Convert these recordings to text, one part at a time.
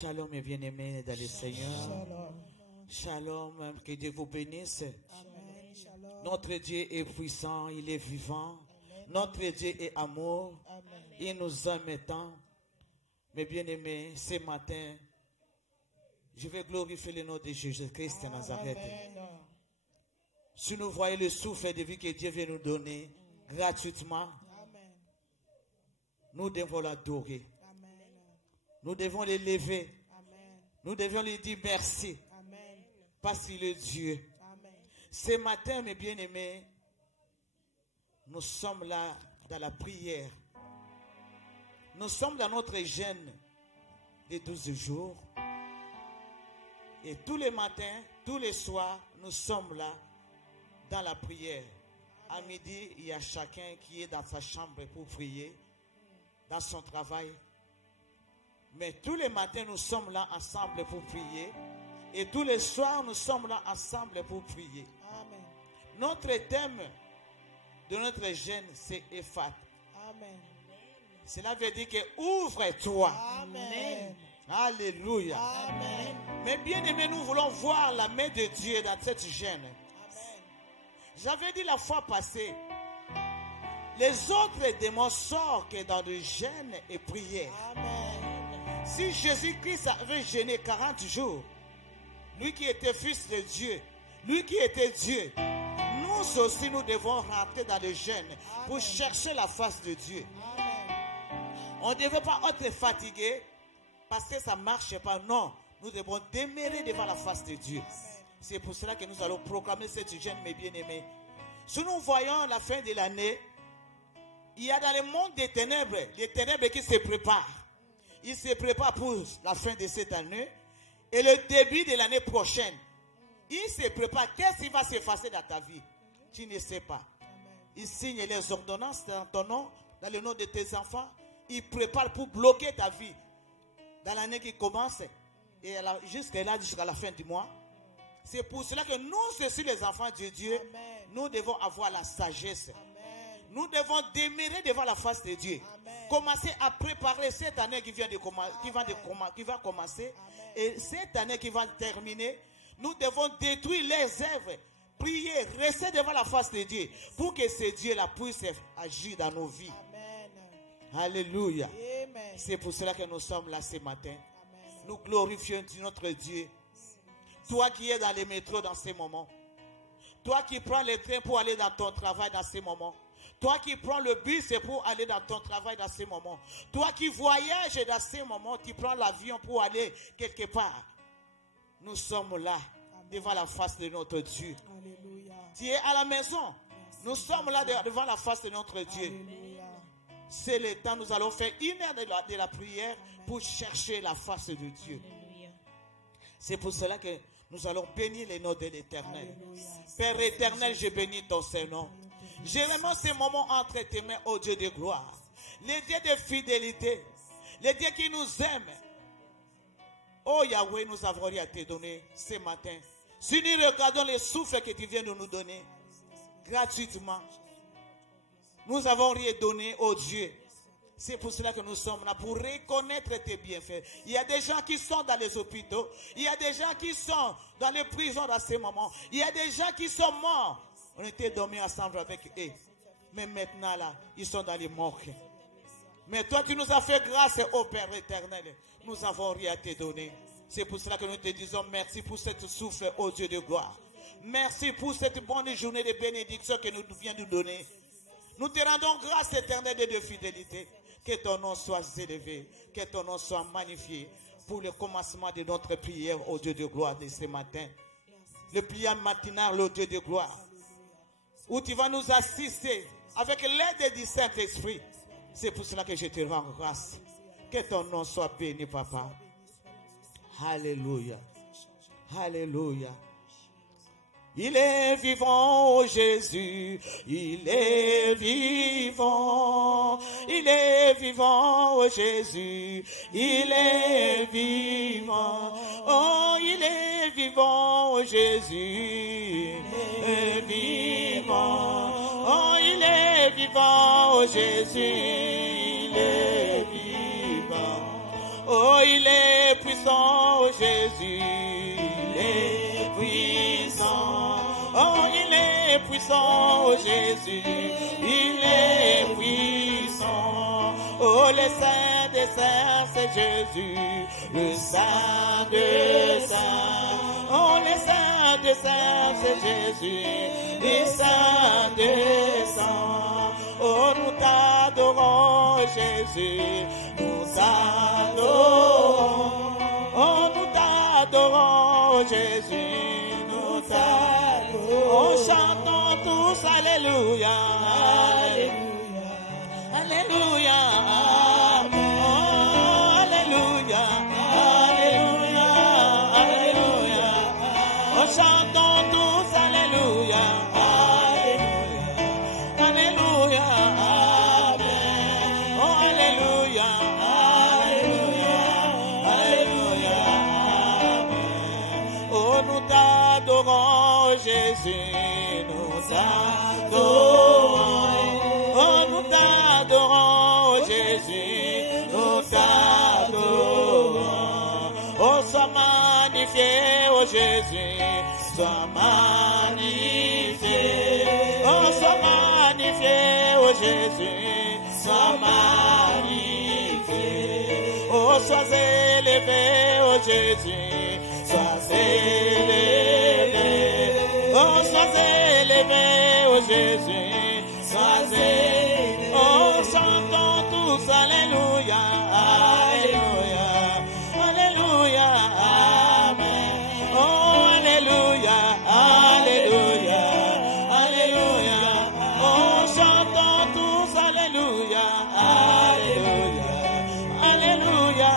Shalom, mes bien-aimés dans le Seigneur. Shalom, que Dieu vous bénisse. Amen. Shalom. Notre Dieu est puissant, il est vivant. Amen. Notre Dieu est amour. Amen. Il nous aime tant. Mes bien-aimés, ce matin, je vais glorifier le nom de Jésus-Christ de Nazareth. Amen. Si nous voyons le souffle de vie que Dieu veut nous donner gratuitement, Amen. nous devons l'adorer. Amen. Nous devons l'élever. Amen. Nous devons lui dire merci Amen. parce qu'il est Dieu. Amen. Ce matin, mes bien-aimés, nous sommes là dans la prière. Nous sommes dans notre jeûne de 12 jours. Et tous les matins, tous les soirs, nous sommes là dans la prière. À midi, il y a chacun qui est dans sa chambre pour prier, dans son travail. Mais tous les matins, nous sommes là ensemble pour prier. Et tous les soirs, nous sommes là ensemble pour prier. Amen. Notre thème de notre jeûne, c'est Ephat. Amen. Cela veut dire que ouvre-toi. Amen. Alléluia. Amen. Mais bien aimé, nous voulons voir la main de Dieu dans cette jeûne. Amen. J'avais dit la fois passée, les autres démons sortent que dans le jeûne et prière. Amen. Si Jésus-Christ avait jeûné 40 jours, lui qui était fils de Dieu, lui qui était Dieu, nous aussi nous devons rentrer dans le jeûne pour chercher la face de Dieu. Amen. On ne devait pas être fatigué parce que ça ne marche pas. Non, nous devons demeurer devant la face de Dieu. C'est pour cela que nous allons proclamer cette jeûne, mes bien-aimés. Si nous voyons la fin de l'année, il y a dans le monde des ténèbres qui se préparent. Ils se préparent pour la fin de cette année et le début de l'année prochaine. Ils se préparent. Qu'est-ce qui va se passer dans ta vie? Tu ne sais pas. Ils signent les ordonnances dans ton nom, dans le nom de tes enfants. Ils préparent pour bloquer ta vie dans l'année qui commence et jusqu'à la fin du mois. C'est pour cela que nous, ceux les enfants de Dieu, Amen. nous devons avoir la sagesse. Amen. Nous devons demeurer devant la face de Dieu. Amen. Commencer à préparer cette année qui va commencer. Amen. Et cette année qui va terminer, nous devons détruire les œuvres. Prier, rester devant la face de Dieu pour que ce Dieu-là puisse agir dans nos vies. Amen. Alléluia. Amen. C'est pour cela que nous sommes là ce matin. Amen. Nous glorifions notre Dieu. Toi qui es dans les métros dans ces moments. Toi qui prends le train pour aller dans ton travail dans ces moments. Toi qui prends le bus pour aller dans ton travail dans ces moments. Toi qui voyages dans ces moments, tu prends l'avion pour aller quelque part. Nous sommes là devant la face de notre Dieu. Alléluia. Tu es à la maison. Nous sommes là devant la face de notre Dieu. Alléluia. C'est le temps, nous allons faire 1 heure de la prière pour chercher la face de Dieu. C'est pour cela que nous allons bénir le nom de l'Éternel. Alléluia. Père éternel, je bénis ton Saint-Nom. Je remets ces moments entre tes mains, ô Dieu de gloire. Les dieux de fidélité, les dieux qui nous aiment. Oh Yahweh, nous avons rien à te donner ce matin. Si nous regardons les souffles que tu viens de nous donner, gratuitement, nous avons rien donné au Dieu. C'est pour cela que nous sommes là, pour reconnaître tes bienfaits. Il y a des gens qui sont dans les hôpitaux. Il y a des gens qui sont dans les prisons dans ces moments. Il y a des gens qui sont morts. On était dormis ensemble avec eux. Mais maintenant là, ils sont dans les morts. Mais toi, tu nous as fait grâce, ô Père éternel. Nous avons rien à te donner. C'est pour cela que nous te disons merci pour cette souffle, ô Dieu de gloire. Merci pour cette bonne journée de bénédiction que nous viens de donner. Nous te rendons grâce éternelle de fidélité. Que ton nom soit élevé, que ton nom soit magnifié pour le commencement de notre prière au Dieu de gloire de ce matin. Le prière matinal au Dieu de gloire, où tu vas nous assister avec l'aide du Saint-Esprit. C'est pour cela que je te rends grâce. Que ton nom soit béni, Papa. Alléluia. Alléluia. Il est vivant, oh Jésus, il est vivant, il est vivant, oh Jésus, il est vivant, oh il est vivant, oh Jésus, il est vivant, oh il est vivant, oh Jésus, il est vivant. Oh, il est puissant, Jésus, il est puissant. Oh, il est puissant, oh Jésus, il est puissant. Oh, le Saint des Saints, c'est Jésus, le Saint des Saints. Oh, le Saint des Saints, c'est Jésus, le Saint des Saints. Oh, nous t'adorons, Jésus, nous t'adorons. Oh, nous t'adorons, Jésus, nous t'adorons. Oh, chantons tous, Alléluia, Alléluia, Alléluia, Amen. Oh, Alléluia, Alléluia, Alléluia. Oh, chantons tous, Alléluia, Alléluia, Alléluia, Amen. Oh, Alléluia, Alléluia, Alléluia, Amen. Oh, nous t'adorons, Jésus, nous t'adorons. Oh, nous t'adorons, Jésus, nous t'adorons. Oh, sois magnifié, oh Jésus, sois magnifié. Oh, sois magnifié, oh Jésus, sois magnifié. Oh, sois élevé, oh Jésus, sois élevé. Oh, sois élevé, oh Jésus, sois élevé. Oh, chantons tous, Alléluia, Alléluia, Alléluia, Amen. Oh, Alléluia, Alléluia, Alléluia. Oh, chantons tous, Alléluia, Alléluia, Alléluia,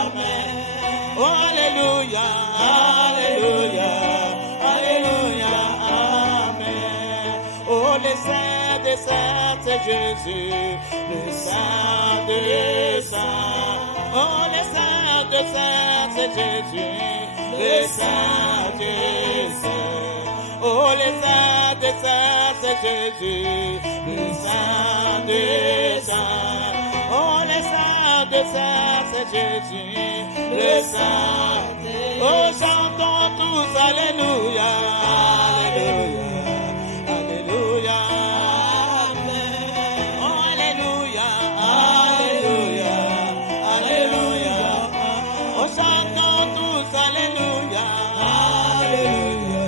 Amen. Oh, Alléluia, Alléluia, Alléluia, Amen. Oh, les saints des saints, c'est Jésus, le Saint des saints. Oh, les saints des saints, c'est Jésus, le Saint des saints. Oh, les saints des saints, c'est Jésus, le Saint des saints. Oh, les saints des saints, c'est Jésus, le Saint des saints. Oh, chantons tous, Alléluia, Alléluia, Alléluia. Oh, Alléluia, Alléluia, Alléluia. Oh, chantons tous, Alléluia, Alléluia,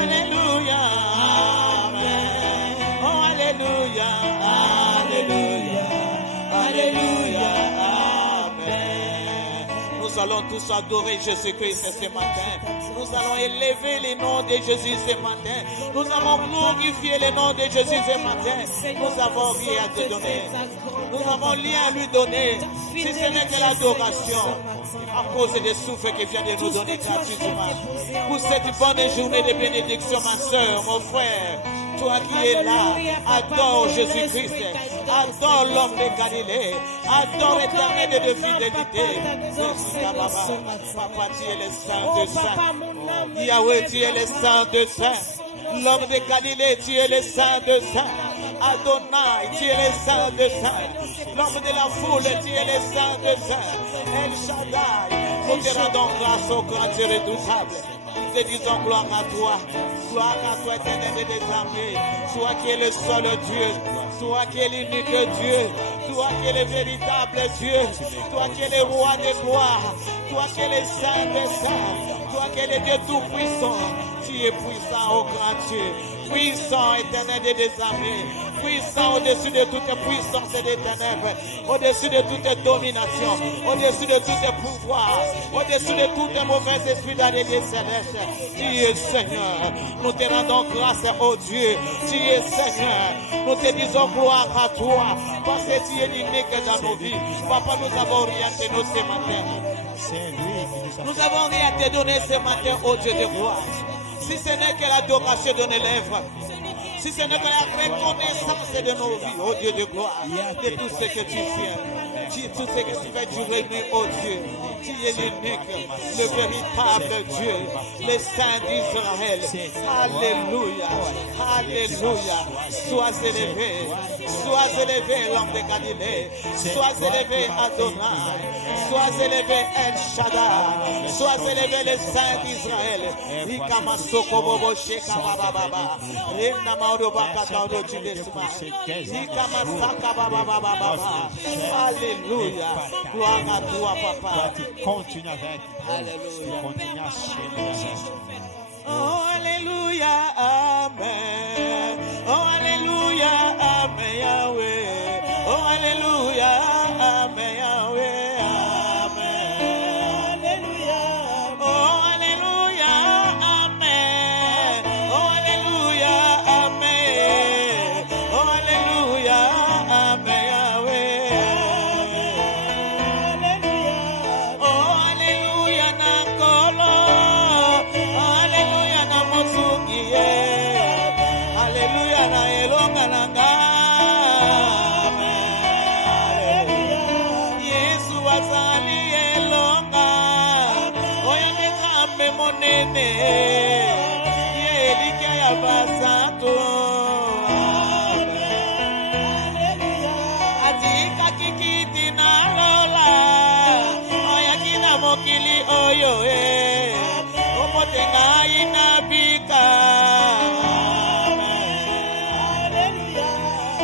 Alléluia, Amen. Oh, Alléluia, Alléluia, Alléluia, Amen. Nous allons tous adorer Jésus-Christ ce matin. Nous allons élever le nom de Jésus ce matin. Nous allons glorifier le nom de Jésus ce matin. Nous avons rien à te donner. Nous n'avons rien à lui donner. Si ce n'est que l'adoration. À cause des souffles qu'il vient de nous donner gratuitement. Pour cette bonne journée de bénédiction, ma soeur, mon frère. Toi qui es là, adore Jésus-Christ. Adore l'homme de Galilée. Adore l'éternel de fidélité. Papa, tu es le Saint de Saints. Yahweh, tu es le Saint de Saints. L'homme de Galilée, tu es le Saint de Saints. Adonai, tu es le Saint de Saints. L'homme de la foule, tu es le Saint de Saints. El Shaddai, nous te rendons grâce au grand Dieu redoutable. Nous te disons gloire à toi. Gloire à toi, éternel des armées. Toi qui es le seul Dieu. Toi qui es l'unique Dieu. Toi qui es le véritable Dieu. Toi qui es le roi de gloire. Toi qui es le Saint des Saints. Toi qui es le Dieu tout-puissant. Tu es puissant, ô grand Dieu. Puissant, éternel des armées. Puissant au-dessus de toute puissance et des ténèbres. Au-dessus de toute domination. Au-dessus de tout pouvoir. Au-dessus de tout mauvais esprit dans les célestes. Tu es Seigneur. Nous te rendons grâce, ô Dieu. Tu es Seigneur. Nous te disons gloire à toi. Parce que tu es l'unique dans nos vies. Papa, nous avons rien à te donner ce matin. Nous avons rien à te donner ce matin, ô Dieu de gloire. Si ce n'est que l'adoration de nos lèvres. Si ce n'est que la reconnaissance de nos vies, ô Dieu de gloire, de tout ce que tu fais. tout ce que tu fais durer nuit, oh Dieu. Tu es l'unique, le véritable Dieu, le Saint d'Israël. Alléluia, alléluia. Sois élevé, l'homme de Galilée. Sois élevé, Adonai. Sois élevé, El Shaddai. Sois élevé, le Saint d'Israël. Ikamasoko bobo sheka baba. Renda mauro bakata odo jidesma. Ikamasaka baba. Alléluia. Gloire à toi, papa. Tu continues avec nous. Tu continues à s'aimer. Oh, alléluia, amen. Oh, alléluia, amen, Yahweh. Oh, alléluia, amen, Yahweh, amen. Oh, alléluia, amen. Oh, alléluia, amen. Oh, alléluia, amen, Yahweh. Oh, alléluia, Nakolo. Alléluia na mosungi Alléluia na elonga nanga Yesu azali elonga Oyo ngambe monene Yelike ya basanto Atika kikiti na lola Oya kina mokili oyo Omotenga inabika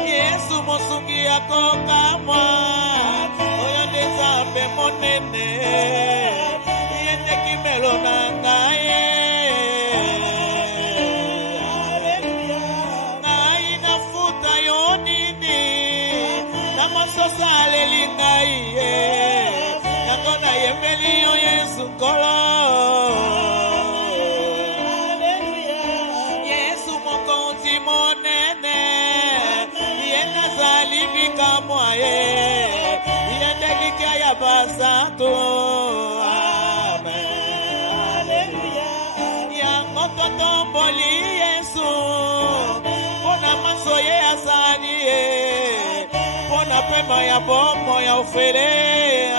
Yesu mosungi yako kamwa Oyo nzambe monene Yende kimelo na ngaye Ngai nafuta yo nini Namasosa aleli ngai Nakona yembeli yo Yesu kolo Basanto, amen. Yango totomboli Yesu, pona masoye asani pona pema ya bombo ya ufere,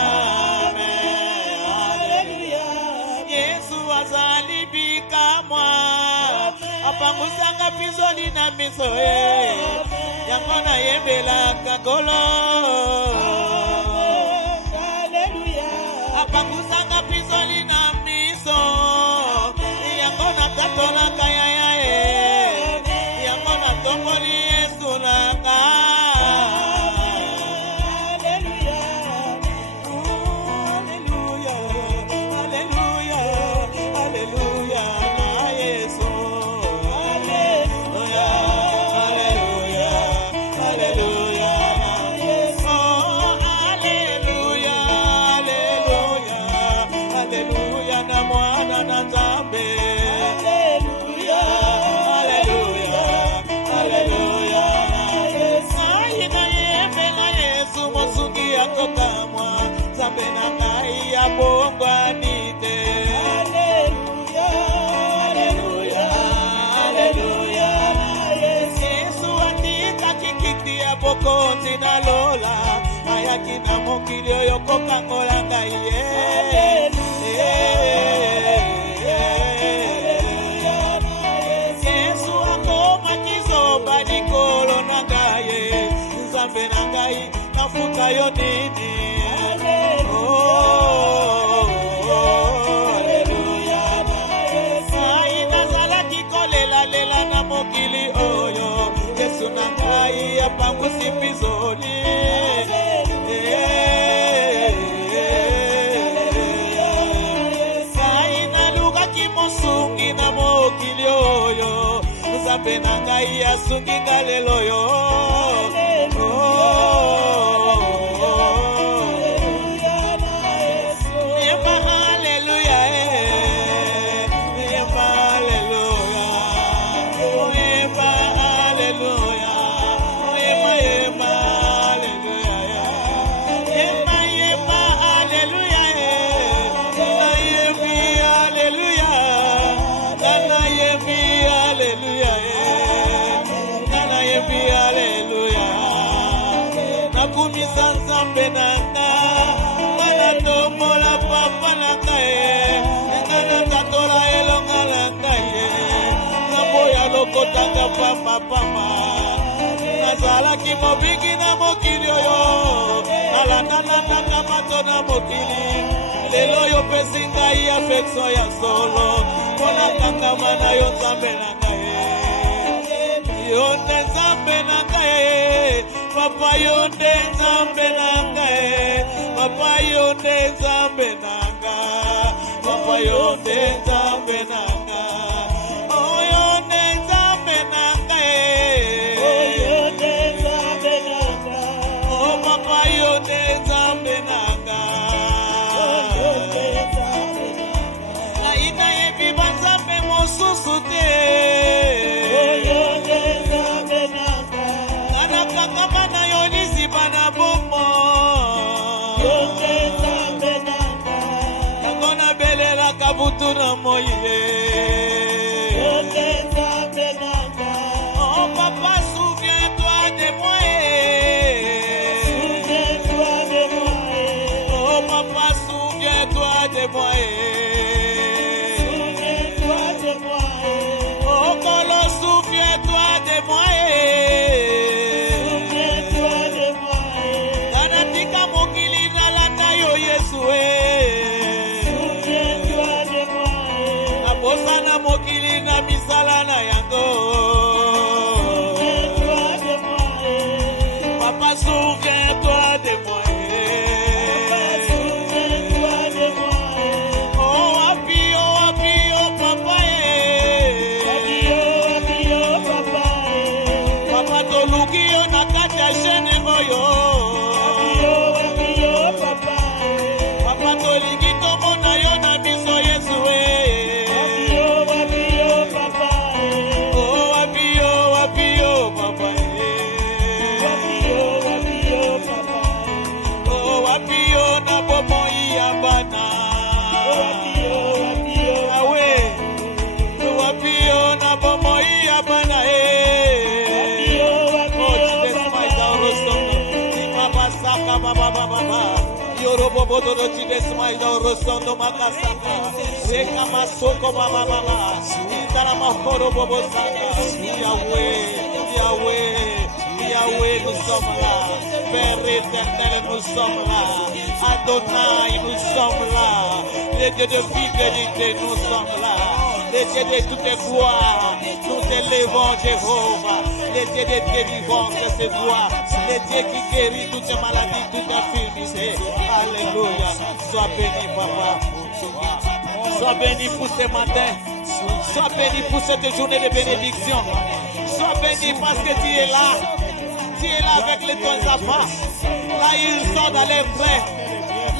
amen. Yesu azali bikamwa, apangusanga pizoli na misoye, yango na yembela kakolo. Apangusanga pizoli na miso Yango na tatola kaya Yango na tongoli Yesu nanga Alléluia Alléluia Alléluia na Yesu Alléluia Alléluia Alléluia na Yesu Alléluia na mwana na nzambe Alléluia Alléluia Alléluia na yembe na Yesu mosungi akokamwa nzambe na ngai ya bongwanite Alléluia Alléluia Alléluia Yesu atika kikiti ya bokonzi na lola ayaki na mokili oyo kokangola ngai Yesu akoma kizoba likolo na ngai nzambe na ngai nafuka yo nini Alleluia Sai nazalaki kolela na mokili oyo Yesu na ngai apangusi pizoli Mosungi na mokili oyo Nzambe na ngai asungi ngalelo yo Yemba haleluya Yemba haleluya Yemba haleluya Yemba haleluya Yemba haleluya Hallelujah. Nakumisa nzambe na kotanga pamba pamba. Nazala ki mobiki na mokili oyo. Nalanda matona mokili. Lelo yo pesi ngai affection ya solo. Pona kanga mana yo nzambe na ngai. Yonde nzambe na ngai. Papa yonde nzambe na ngai. Papa yonde nzambe na ngai. Papa yonde nzambe na ngai. Oh yonde nzambe na ngai. Oh yonde nzambe na ngai. Oh papa yonde nzambe na ngai. Oh yonde nzambe na ngai. Na ina yebi banzambe mosusu te. Oh yonde nzambe na ngai. Ana kanga bana yonisi bana bomo. Yonde nzambe na ngai. Kangona belela kabutu na moye. Yonde nzambe na ngai. Oh papa, souviens-toi de moi. Souviens-toi de moi. Oh papa, souviens-toi de moi. Souviens-toi de moi. Oh Kolo, souviens-toi de moi. Souviens-toi de moi. Kanatika mokili na landa yo Yesue. Souviens-toi de moi. Abosana mokili na misala na yango. Souviens-toi de moi. Papa, souviens-toi de moi. Papa, souviens-toi de moi. Oh apio papa. Apio papa. Papa toluki yo na kati ya chaîne oyo. Apio papa. Papa tolingi tomona yo na biso Yesue. Apio papa. Oh apio papa. Apio papa. Oh apio na bomo yabana. Apio awe. Oh apio na bomo yabana Baba, Yorobo Bodo Chidesmai, Rosono Makasaka, Reka Soko Baba, Itarama Horo Bobo Saka, Yahweh, nous sommes là, Père éternel, nous sommes là, Adonai, nous sommes là, les dieux de fidélité, nous sommes là, les dieux de toutes gloires, nous t'élevons Jéhovah, les dieux de délivrance, c'est toi, les dieux qui guérit toutes les maladies, toute infirmité, alléluia, sois béni papa, sois béni pour ce matin, sois béni pour cette journée de bénédiction, sois béni parce que tu es là. Tu es là avec les deux enfants. Là, ils sont dans les trains.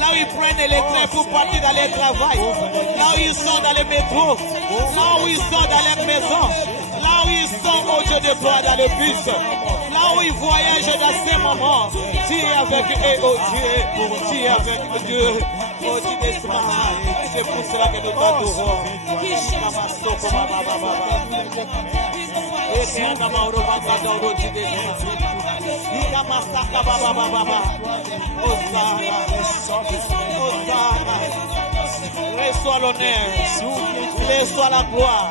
Là où ils prennent les trains pour partir dans les travail. Là où ils sont dans les métros. Là où ils sont dans les maisons. Là où ils sont au Dieu de gloire dans le bus. Là où ils voyagent dans ces moments. Tu es avec eux, oh Dieu. Tu es avec Dieu. Oh Dieu des c'est pour cela que nous t'adorons. Reçois l'honneur, reçois la gloire,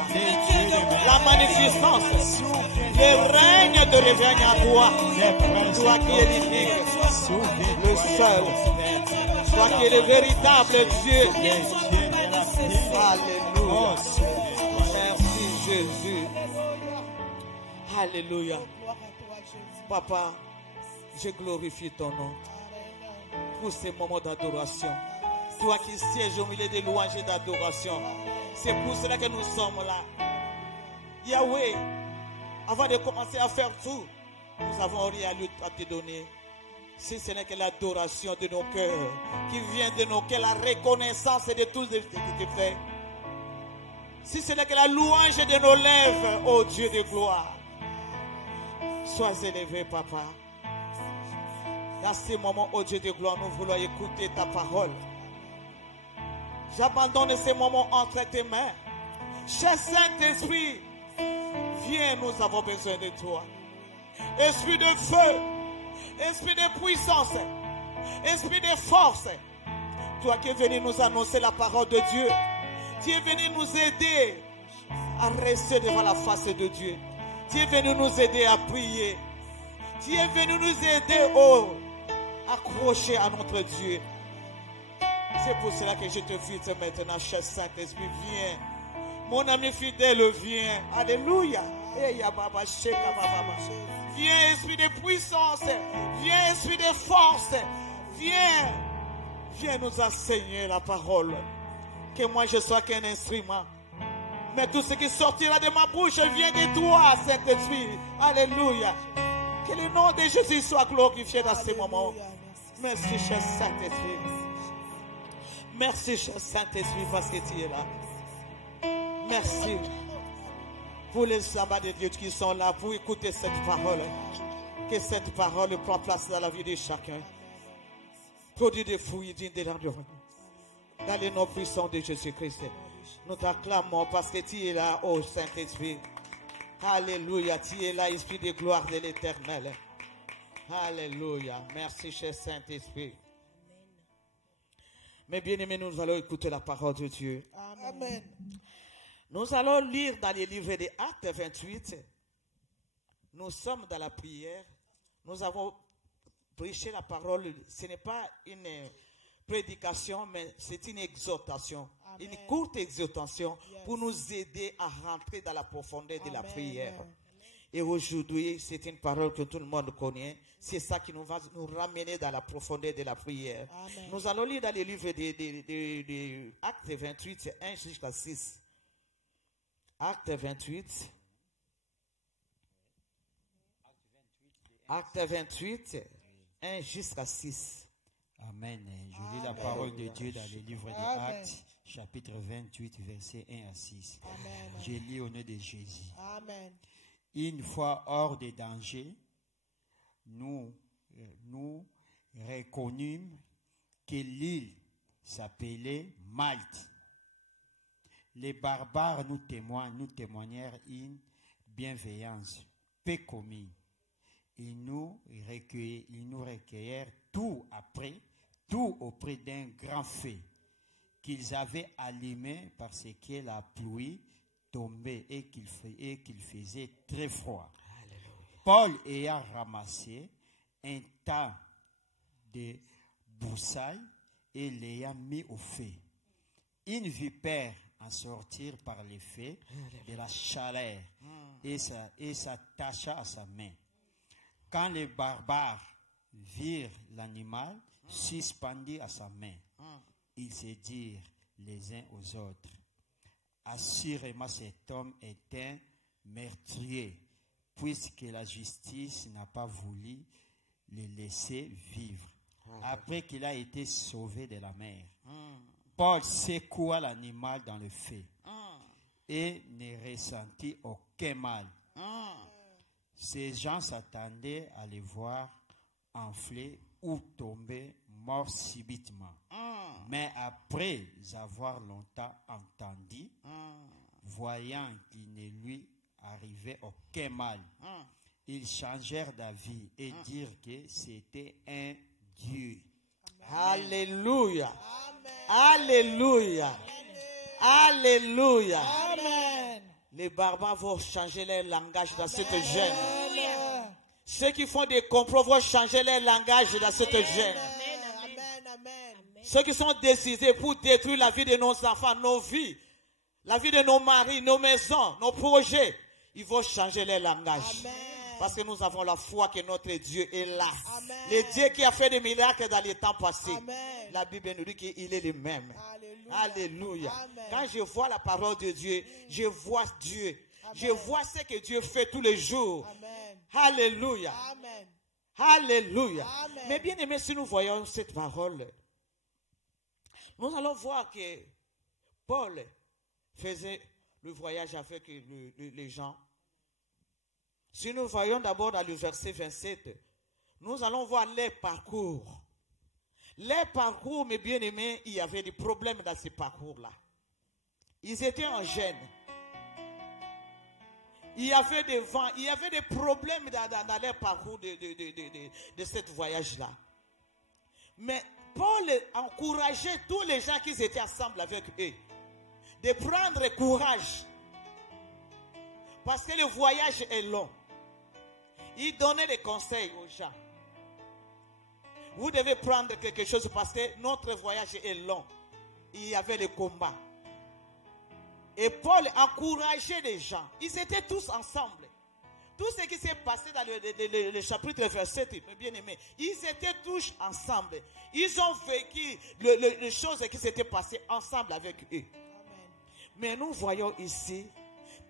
la magnificence, le règne de règne à toi, toi qui es l'unique, le seul, toi qui es le véritable Dieu. Alléluia. Merci Jésus. Alléluia. Papa, je glorifie ton nom pour ces moments d'adoration. Toi qui sièges au milieu des louanges et d'adoration. C'est pour cela que nous sommes là. Yahweh, avant de commencer à faire tout, nous avons rien à te donner. Si ce n'est que l'adoration de nos cœurs, qui vient de nos cœurs, la reconnaissance de tout ce que tu fais. Si ce n'est que la louange de nos lèvres, ô Dieu de gloire. Sois élevé, papa. Dans ces moments, ô Dieu de gloire, nous voulons écouter ta parole. J'abandonne ces moments entre tes mains. Cher Saint-Esprit, viens, nous avons besoin de toi. Esprit de feu, esprit de puissance, esprit de force. Toi qui es venu nous annoncer la parole de Dieu. Tu es venu nous aider à rester devant la face de Dieu. Tu es venu nous aider à prier. Tu es venu nous aider, oh, accrocher à notre Dieu. C'est pour cela que je t'invite maintenant, cher Saint-Esprit, viens. Mon ami fidèle, viens. Alléluia. Viens, esprit de puissance. Viens, esprit de force. Viens. Viens nous enseigner la parole. Que moi je sois qu'un instrument. Mais tout ce qui sortira de ma bouche vient de toi, Saint-Esprit. Alléluia. Que le nom de Jésus soit glorifié dans ce moment. Merci, cher Saint-Esprit. Merci, cher Saint-Esprit, parce que tu es là. Merci pour les amas de Dieu qui sont là pour écouter cette parole. Que cette parole prenne place dans la vie de chacun. Produit des fruits dignes de l'endurance. Dans les noms puissants de Jésus-Christ. Nous t'acclamons parce que tu es là, ô Saint-Esprit. Alléluia. Tu es là, Esprit de gloire de l'Éternel. Alléluia. Merci, cher Saint-Esprit. Mais bien aimés, nous allons écouter la parole de Dieu. Amen. Nous allons lire dans les livres des Actes 28. Nous sommes dans la prière. Nous avons prêché la parole. Ce n'est pas une prédication, mais c'est une exhortation. Amen. Une courte exhortation pour nous aider à rentrer dans la profondeur de la prière. Et aujourd'hui, c'est une parole que tout le monde connaît. C'est ça qui nous va nous ramener dans la profondeur de la prière. Amen. Nous allons lire dans les livres de Actes 28, 1 jusqu'à 6. Acte 28. Acte 28, 1 jusqu'à 6. Amen. Je lis la parole de Dieu dans le livre des Actes, chapitre 28, versets 1 à 6. Amen. Je lis au nom de Jésus. Amen. Une fois hors des dangers, nous reconnûmes que l'île s'appelait Malte. Les barbares nous témoignèrent une bienveillance peu commune. Ils nous recueillèrent tout auprès d'un grand feu qu'ils avaient allumé parce que la pluie tombait et qu'il faisait très froid. Alléluia. Paul ayant ramassé un tas de broussailles et l'ayant mis au feu, une vipère en sortir par l'effet de la chaleur et s'attacha à sa main. Quand les barbares virent l'animal suspendu à sa main, ils se dirent les uns aux autres: assurément cet homme est un meurtrier, puisque la justice n'a pas voulu le laisser vivre, après qu'il a été sauvé de la mer. Paul secoua l'animal dans le feu et ne ressentit aucun mal. Ces gens s'attendaient à les voir enfler ou tomber morts subitement. Mais après avoir longtemps entendu, voyant qu'il ne lui arrivait aucun mal, ils changèrent d'avis et dirent que c'était un Dieu. Alléluia. Alléluia. Alléluia. Amen. Les barbares vont changer leur langage dans cette gêne. Ceux qui font des complots vont changer leur langage dans cette gêne. Ceux qui sont décidés pour détruire la vie de nos enfants, nos vies, la vie de nos maris, nos maisons, nos projets, ils vont changer leur langage. Amen. Parce que nous avons la foi que notre Dieu est là. Amen. Le Dieu qui a fait des miracles dans les temps passés. Amen. La Bible nous dit qu'il est le même. Alléluia. Alléluia. Quand je vois la parole de Dieu, je vois Dieu. Amen. Je vois ce que Dieu fait tous les jours. Amen. Alléluia. Amen. Alléluia. Amen. Mais bien aimé, si nous voyons cette parole, nous allons voir que Paul faisait le voyage avec les gens. Si nous voyons d'abord dans le verset 27, nous allons voir les parcours. Les parcours, mes bien-aimés, il y avait des problèmes dans ces parcours-là. Ils étaient en gêne. Il y avait des vents, il y avait des problèmes dans les parcours de ce voyage-là. Mais Paul encourageait tous les gens qui étaient ensemble avec eux de prendre courage. Parce que le voyage est long. Il donnait des conseils aux gens. Vous devez prendre quelque chose parce que notre voyage est long. Il y avait des combats. Et Paul encourageait les gens. Ils étaient tous ensemble. Tout ce qui s'est passé dans le chapitre verset, mes bien-aimés, ils étaient tous ensemble. Ils ont vécu les choses qui s'étaient passées ensemble avec eux. Mais nous voyons ici,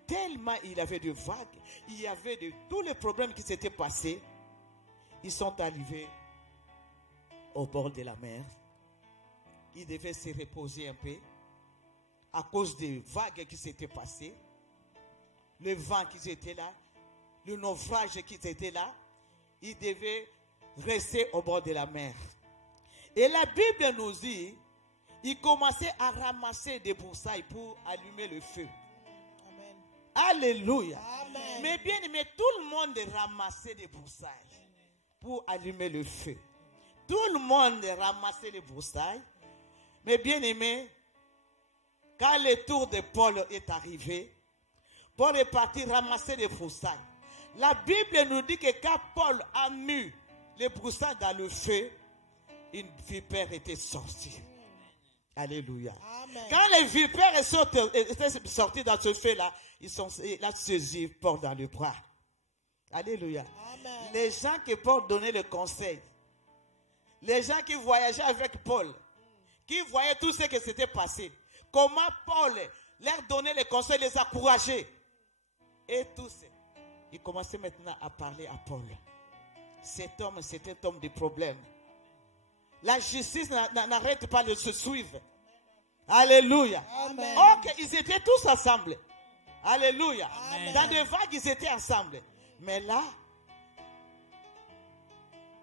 tellement il y avait de vagues, il y avait de tous les problèmes qui s'étaient passés, ils sont arrivés au bord de la mer. Ils devaient se reposer un peu à cause des vagues qui s'étaient passées, le vent qui était là, le naufrage qui était là. Ils devaient rester au bord de la mer. Et la Bible nous dit, ils commençaient à ramasser des broussailles pour allumer le feu. Amen. Alléluia. Amen. Mais bien aimé, tout le monde ramassait des broussailles pour allumer le feu. Tout le monde ramassait les broussailles. Mais bien aimé, quand le tour de Paul est arrivé, Paul est parti ramasser les broussailles. La Bible nous dit que quand Paul a mis les broussailles dans le feu, une vipère était sortie. Alléluia. Amen. Quand les vipères étaient sorties dans ce feu-là, ils sont là saisis Paul dans le bras. Alléluia. Amen. Les gens qui Paul donnait le conseil, les gens qui voyageaient avec Paul, qui voyaient tout ce qui s'était passé, comment Paul leur donnait les conseils, les encourageait. Et tous, ils commençaient maintenant à parler à Paul. Cet homme, c'était un homme de problème. La justice n'arrête pas de se suivre. Alléluia. Amen. Ok, ils étaient tous ensemble. Alléluia. Amen. Dans des vagues, ils étaient ensemble. Mais là,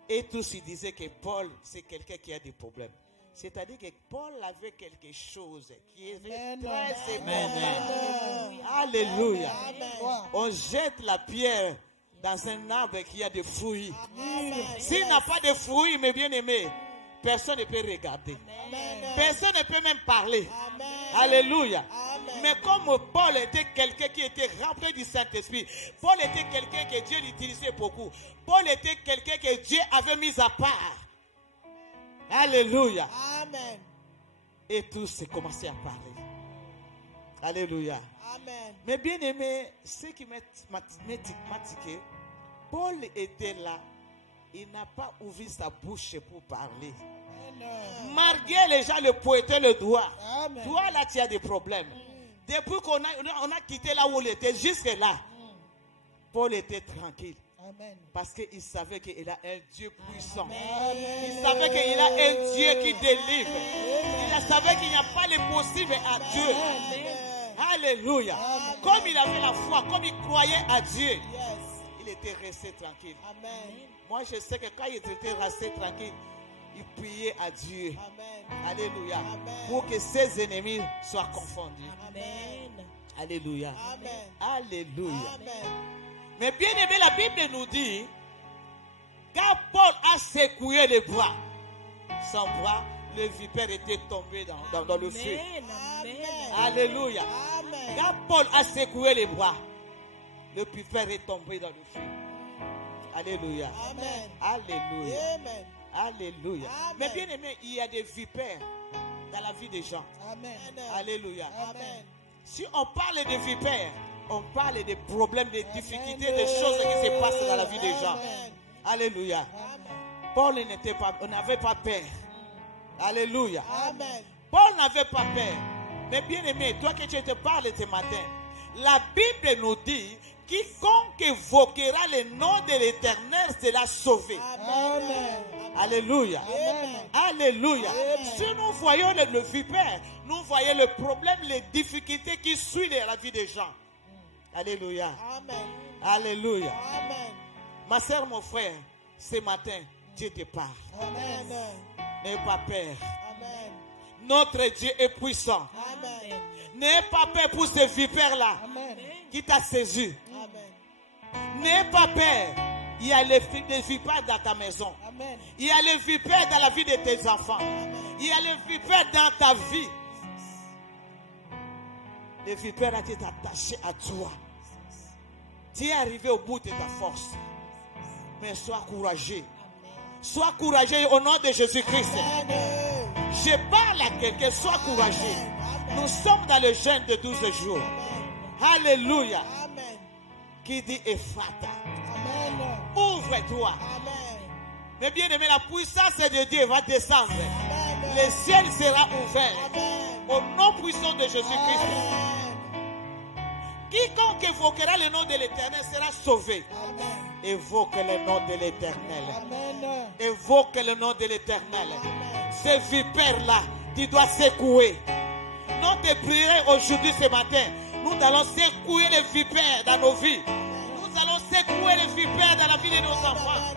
et tous ils disaient que Paul, c'est quelqu'un qui a des problèmes. C'est-à-dire que Paul avait quelque chose qui était Amen. très Amen. important. Alléluia. Amen. On jette la pierre dans un arbre qui a des fruits. Amen. S'il n'a pas de fruits, mes bien-aimés, personne ne peut regarder. Amen. Personne ne peut même parler. Amen. Alléluia. Amen. Mais comme Paul était quelqu'un qui était rempli du Saint-Esprit, Paul était quelqu'un que Dieu l'utilisait beaucoup. Paul était quelqu'un que Dieu avait mis à part. Alléluia. Amen. Et tous ont commencé à parler. Alléluia. Amen. Mais bien aimé, ce qui m'a tiqué, Paul était là. Il n'a pas ouvert sa bouche pour parler. Amen. Malgré les gens le pointaient le doigt. Amen. Toi là, tu as des problèmes. Depuis qu'on a quitté là où il était, jusque là, Paul était tranquille. Amen. Parce qu'il savait qu'il a un Dieu puissant. Amen. Il savait qu'il a un Dieu qui délivre. Il savait qu'il n'y a pas l'impossible à Dieu. Alléluia. Comme il avait la foi, comme il croyait à Dieu, Yes. il était resté tranquille. Amen. Moi, je sais que quand il était resté tranquille, il priait à Dieu. Amen. Alléluia. Amen. Pour que ses ennemis soient confondus. Amen. Alléluia. Amen. Alléluia. Amen. Mais bien aimé, la Bible nous dit, quand Paul a secoué les bras, son bras, le vipère était tombé dans le feu. Amen. Alléluia. Amen. Quand Paul a secoué les bras, le vipère est tombé dans le feu. Alléluia. Amen. Alléluia. Amen. Alléluia. Amen. Mais bien aimé, il y a des vipères dans la vie des gens. Amen. Alléluia. Amen. Si on parle de vipères, on parle des problèmes, des difficultés, des choses qui se passent dans la vie des gens. Amen. Alléluia. Amen. Paul n'avait pas peur. Alléluia. Amen. Paul n'avait pas peur. Mais bien aimé, toi que tu te parles ce matin, la Bible nous dit, quiconque évoquera le nom de l'Éternel sera sauvé. Amen. Alléluia. Amen. Alléluia. Si nous voyons le vipère, nous voyons le problème, les difficultés qui suivent la vie des gens. Alléluia. Amen. Alléluia. Amen. Ma soeur, mon frère, ce matin, Dieu te parle. Amen. N'aie pas peur. Amen. Notre Dieu est puissant. Amen. N'aie pas peur pour ces vipères-là Amen. qui t'a saisi. Amen. N'aie pas peur. Il y a les vipères dans ta maison. Amen. Il y a les vipères dans la vie de tes enfants. Il y a les vipères dans ta vie. Les vipères ont été attachées à toi. Tu es arrivé au bout de ta force. Mais sois courageux. Sois courageux au nom de Jésus-Christ. Je parle à quelqu'un, sois courageux. Nous sommes dans le jeûne de 12 jours. Alléluia. Amen. Qui dit Ephrata. Amen. Ouvre-toi. Amen. Mais bien aimé, la puissance de Dieu va descendre. Amen. Le ciel sera ouvert. Amen. Au nom puissant de Jésus-Christ. Amen. Quiconque évoquera le nom de l'Éternel sera sauvé. Amen. Évoque le nom de l'Éternel. Amen. Évoque le nom de l'Éternel. Ces vipères-là, tu dois secouer. Notre prière aujourd'hui, ce matin, nous allons secouer les vipères dans nos vies. Nous allons secouer les vipères dans la vie de nos enfants.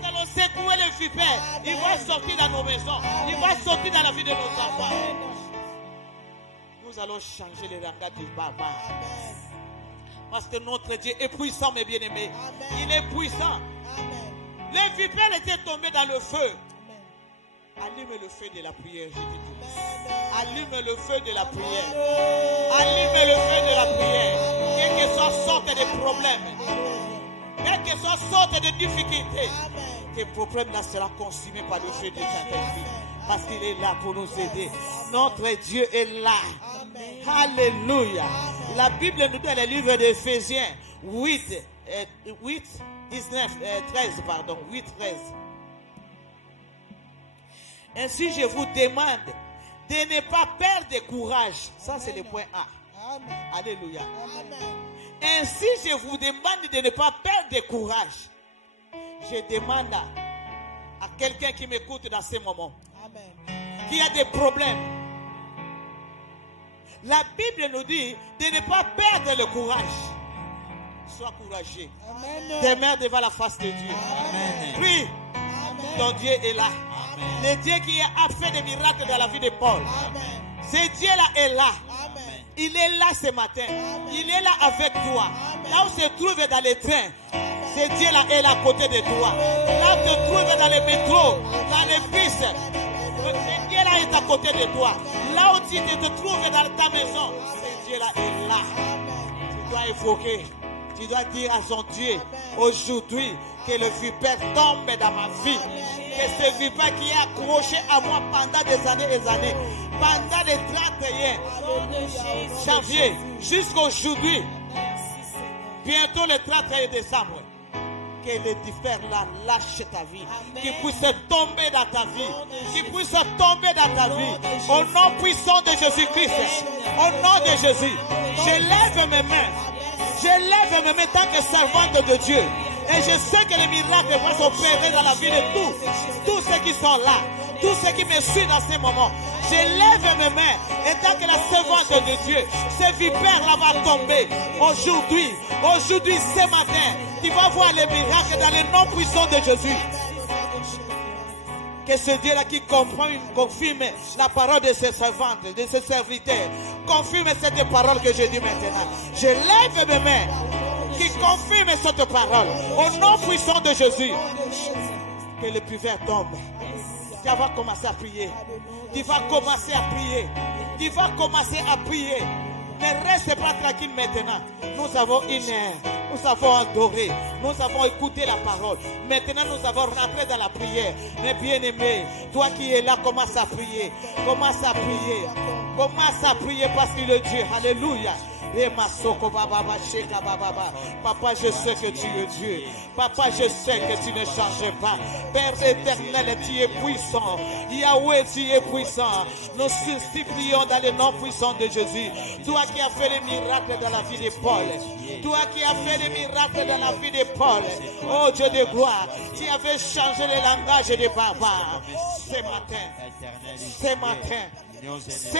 Nous allons secouer les vipères. Il va sortir dans nos maisons. Il va sortir dans la vie de nos enfants. Nous allons changer les regards du barbare. Parce que notre Dieu est puissant, mes bien-aimés. Il est puissant. Les vipères étaient tombées dans le feu. Allume le feu de la prière, je dis tout. Allume le feu de la prière. Allume le feu de la prière. Quelle que soit sorte de problèmes, quelle que soit sorte de difficultés, tes problèmes là seront consumés par le feu de Saint-Esprit. Parce qu'il est là pour nous aider. Notre Dieu est là. Alléluia. La Bible nous donne le livre d'Éphésiens 8, 13, pardon, 8, 13. Ainsi, je vous demande de ne pas perdre courage. Ça, c'est le point A. Amen. Alléluia. Amen. Ainsi, je vous demande de ne pas perdre courage. Je demande à quelqu'un qui m'écoute dans ces moments, Amen. qui a des problèmes. La Bible nous dit de ne pas perdre le courage. Sois courageux. Amen. Demeure devant la face de Dieu. Amen. Prie. Amen. Ton Dieu est là. Le Dieu qui a fait des miracles dans la vie de Paul. Amen. Ce Dieu-là est là. Amen. Il est là ce matin. Il est là avec toi. Là où se trouve dans les trains, ce Dieu-là est là à côté de toi. Là où tu te trouves dans les métros, dans les bus, ce Dieu-là est à côté de toi. Là où tu te trouves dans ta maison, ce Dieu-là est là. Tu dois évoquer. Tu dois dire à son Dieu, aujourd'hui, que le vipère tombe dans ma vie. Que ce vipère qui est accroché à moi pendant des années et des années, pendant les 31 janvier jusqu'aujourd'hui, bientôt le 31 décembre, que le vipère là lâche ta vie, qu'il puisse tomber dans ta vie, qu'il puisse tomber dans ta vie, au nom puissant de Jésus-Christ, au nom de Jésus. Je lève mes mains. Je lève mes mains tant que servante de Dieu. Et je sais que les miracles vont s'opérer dans la vie de tous ceux qui sont là, tous ceux qui me suivent dans ces moments. Je lève mes mains et tant que la servante de Dieu, ce vipère-là va tomber. Aujourd'hui, ce matin, tu vas voir les miracles dans le nom puissant de Jésus. Que ce Dieu-là qui confirme la parole de ses servantes, de ses serviteurs, confirme cette parole que je dis maintenant. Je lève mes mains, qui confirme cette parole, au nom puissant de Jésus. Que le vipère tombe. Tu vas commencer à prier. Tu vas commencer à prier. Tu vas commencer à prier. Ne reste pas tranquille maintenant. Nous avons une heure. Nous avons adoré. Nous avons écouté la parole. Maintenant, nous avons rentré dans la prière. Mais bien aimé, toi qui es là, commence à prier. Commence à prier. Commence à prier parce qu'il est Dieu. Alléluia. Papa, je sais que tu es Dieu. Papa, je sais que tu ne changes pas. Père éternel, tu es puissant. Yahweh, tu es puissant. Nous supplions dans le nom puissant de Jésus. Toi qui as fait les miracles dans la vie de Paul. Toi qui as fait les miracles dans la vie de Paul. Oh Dieu de gloire, tu avais changé le langage des barbares. Ce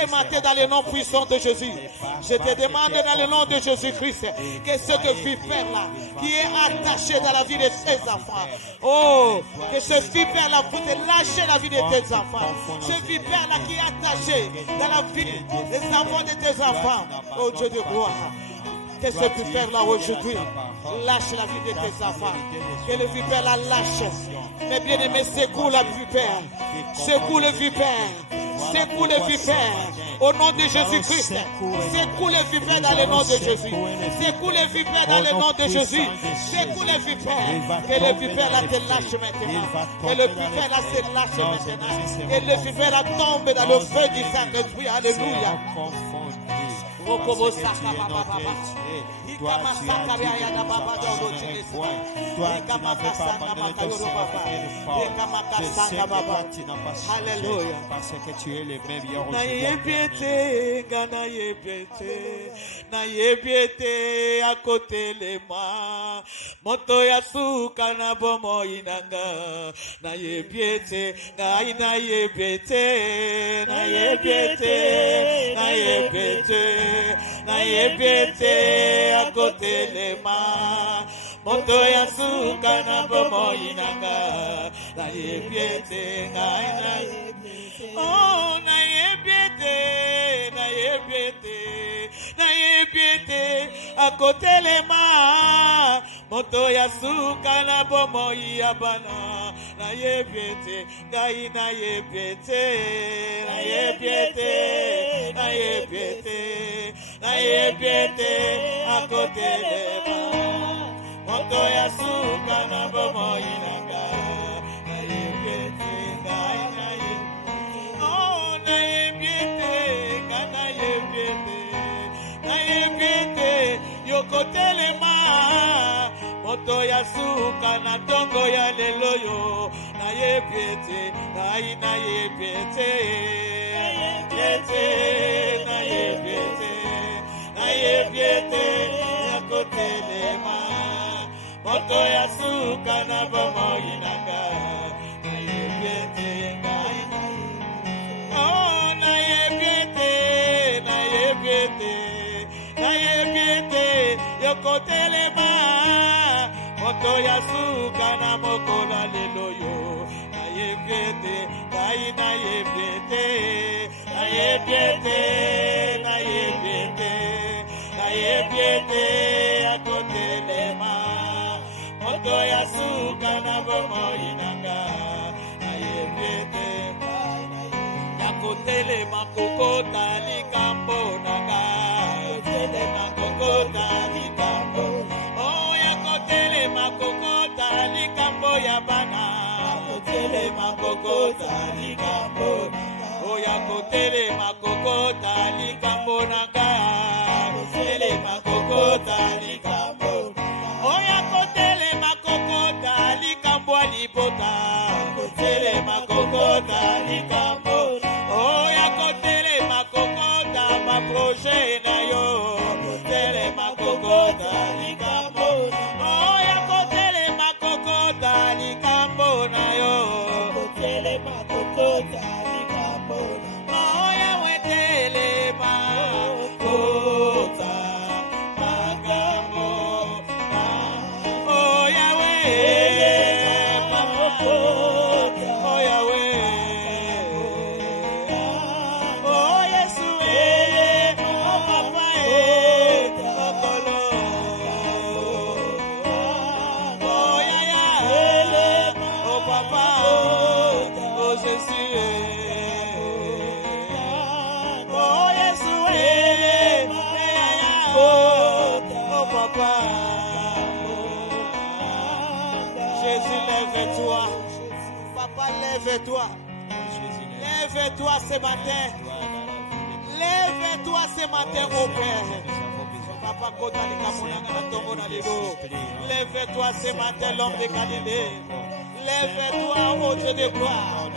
matin, dans le nom puissant de Jésus, je te demande dans le nom de Jésus-Christ que cette vipère-là qui est attachée dans la vie de tes enfants, oh, que ce vipère-là puisse lâcher la vie de tes enfants. Ce vipère-là qui est attaché dans la vie des enfants de tes enfants, oh Dieu de gloire, que ce vipère-là aujourd'hui Lâche la vie de tes enfants. Que le vipère la lâche. Mes bien-aimés, secoue la vipère. Secoue le vipère. Secoue le vipère. Au nom de Jésus-Christ. Secoue le vipère dans le nom de Jésus. Secoue le vipère dans le nom de Jésus. Secoue le vipère. Que le vipère là te lâche maintenant. Que le vipère là se lâche maintenant. Que le vipère là tombe dans le feu du Saint-Esprit. Alléluia. Toi, tu es notre Dieu. Toi, tu as dit que tu n'avais pas abandonné ton Seigneur Je sais que toi, tu n'as pas changé. Alléluia. Parce que tu es le même hier Na aujourd'hui. yebete, gana yebete, na yebete akotelema, moto ya suka na bomo inanga, na yebete, na yebete, na yebete, na yebete, na yebete akotelema, moto ya suka na bomo inanga, na yebete, na yebete. Oh, na yebiete, na yebiete, na yebiete, akotelema, moto ya suka na bomo ya bana, na yebiete, gai na yebiete, na yebiete, na yebiete, na yebiete, akotelema, moto ya suka na bomo inanga, na yebiete, gai na yokotelema moto ya suka na tongo ya leloyo na yebiete ngai na yebiete na yebiete na yebiete yokotelema moto ya suka na bomo inanga na yebiete ngai na oh na yebiete na yebiete yokotelema moto ya suka na mokola leloyo na yebiete ngai na yebiete na yebiete na yebiete na yebiete yokotelema moto ya suka na bomo inanga na yebiete yakotelema kokota likambo nanga yakotelema kokota likambo oh yakotelema kokota likambo ya bana yakotelema kokota likambo oh yakotelema kokota likambo nanga yakotelema kokota likambo oh yakotelema kokota likambo alipota yakotelema kokota likambo oh yakotelema kokota maproje na yo yakotelema kokota likambo oh yakotelema kokota likambo na yo yakotelema kokota likambo oh yawetelema kokota magambo oh yawe oh yawe oh yesu oh papa oh yaya oh papa oh jésus oh yesu oh papa Jésus lève-toi papa lève-toi lève-toi ce matin lève-toi ce matin au Père papa kota likamona na tongo na lelo lève-toi ce matin l'homme de Galilée lève-toi ô Dieu de gloire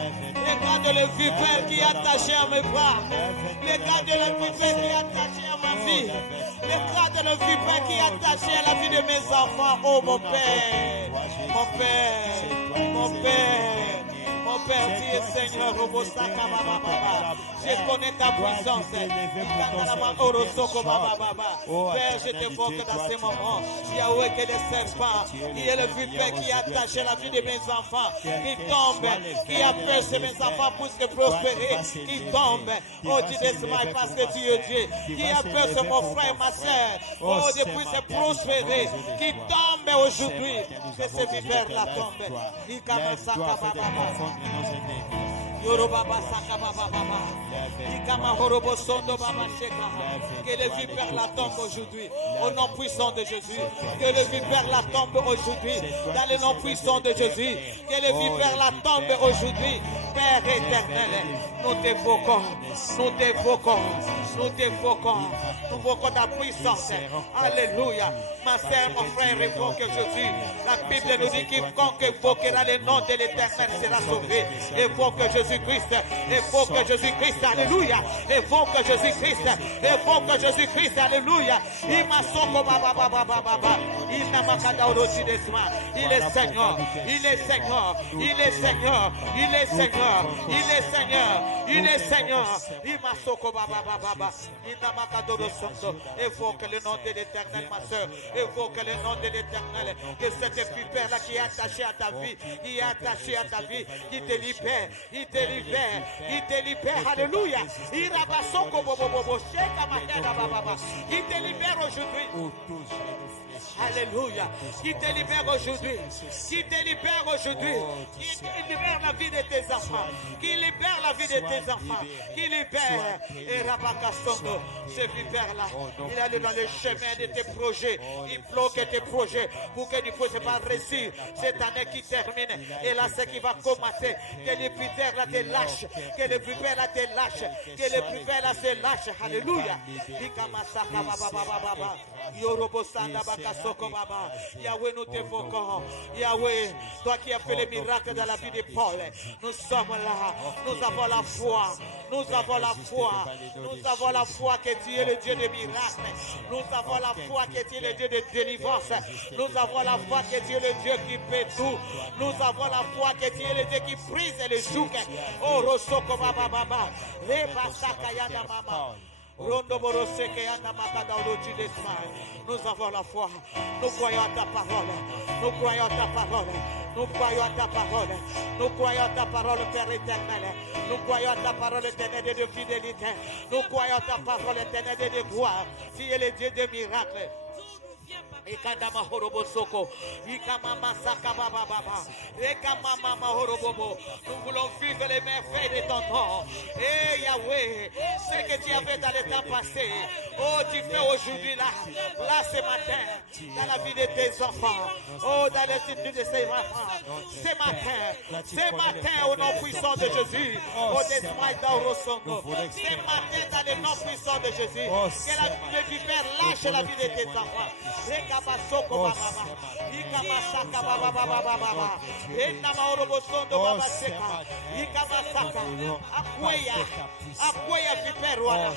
regarde le vipère qui est attaché à mes bras regarde le vipère qui est attaché à ma vie regarde le vipère qui est attaché à la vie de mes enfants oh mon Père mon Père mon Père Mon Père, tu es Seigneur. Je connais ta puissance. Père, je t'évoque dans ces moments. Yahweh, que les serpents, qui est le vipère qui a attaché la vie de mes enfants, qui tombe, qui a percé mes enfants pour que prospérer, qui tombe. Oh Dieu d'Israël, parce que tu es Dieu, qui a percé mon frère, ma soeur, oh Dieu, puisse prospérer, qui tombe aujourd'hui, que ce vipère la tombe. Yoruba Basaka Baba Baba. Ikama Horobo Sondo Baba Sheka. Que le vipère la tombe aujourd'hui. Au nom puissant de Jésus. Que le vipère la tombe aujourd'hui. Dans le nom puissant de Jésus. Que le vipère la tombe aujourd'hui. Père éternel, nous t'évoquons. Nous t'évoquons. Nous t'évoquons. Nous évoquons ta puissance. Alléluia. Ma sœur, mon frère, évoque Jésus. La Bible nous dit quiconque évoquera le nom de l'Éternel sera sauvé. Évoque Jésus-Christ. Évoque Jésus-Christ. Alléluia. Évoque Jésus-Christ. Évoque Jésus-Christ. Alléluia. Il est Seigneur. Il est Seigneur. Il est Seigneur. Il est Seigneur. Il est Seigneur. Il est Seigneur. Évoque le nom de l'Éternel, ma soeur. Évoque le nom de l'Éternel. Que cette vipère-là qui est attachée à ta vie, qui est attachée à ta vie, qui te libère, il te libère, il te libère. Alléluia. Il te libère aujourd'hui. Alléluia. Qui te libère aujourd'hui. Qui te libère aujourd'hui. Qui te libère la vie de tes enfants. Qui libère la vie de tes enfants. Qui libère. Et Rabakasondo, ce vipère-là, il allait dans le chemin de tes projets. Il bloque tes projets pour que tu ne puisses pas réussir cette année qui termine. Et là, ce qui va commencer, que le vipère-là te lâche. Que le vipère-là te lâche. Que le vipère-là se lâche. Alléluia. Yahweh, nous t'évoquons. Yahweh, toi qui as fait les miracles dans la vie de Paul, nous sommes là. Nous avons la foi. Nous avons la foi. Nous avons la foi que tu es le Dieu des miracles. Nous avons la foi que tu es le Dieu de délivrance. Nous avons la foi que tu es le Dieu qui fait tout. Nous avons la foi que tu es le Dieu qui brise les jougs. Oh, Rosoko Baba Baba. Rebasaka Yana Mama. Nous avons la foi. Nous croyons à ta parole. Nous croyons à ta parole. Nous croyons à ta parole. Nous croyons à ta parole, Père éternel. Nous croyons à ta parole éternelle de fidélité. Nous croyons à ta parole éternelle de gloire. Tu es le Dieu de miracles. Ikandama horobo soko, ikamama sakaba baba, ikamama horobobo. Nous voulons vivre les merveilles de ton nom. Eh Yahweh, ce que tu as fait dans le temps passé, oh tu fais aujourd'hui là ce matin, dans la vie de tes enfants, oh dans l'institut de ces enfants, ce matin au nom puissant de Jésus, oh des Maïdaurosongo, ce matin dans le nom puissant de Jésus, que le vipère lâche la vie de tes enfants. Kabasoko baba, ikamasaka baba baba baba, enamaorobosondo baba seka, ikamasaka, akweya viperwana,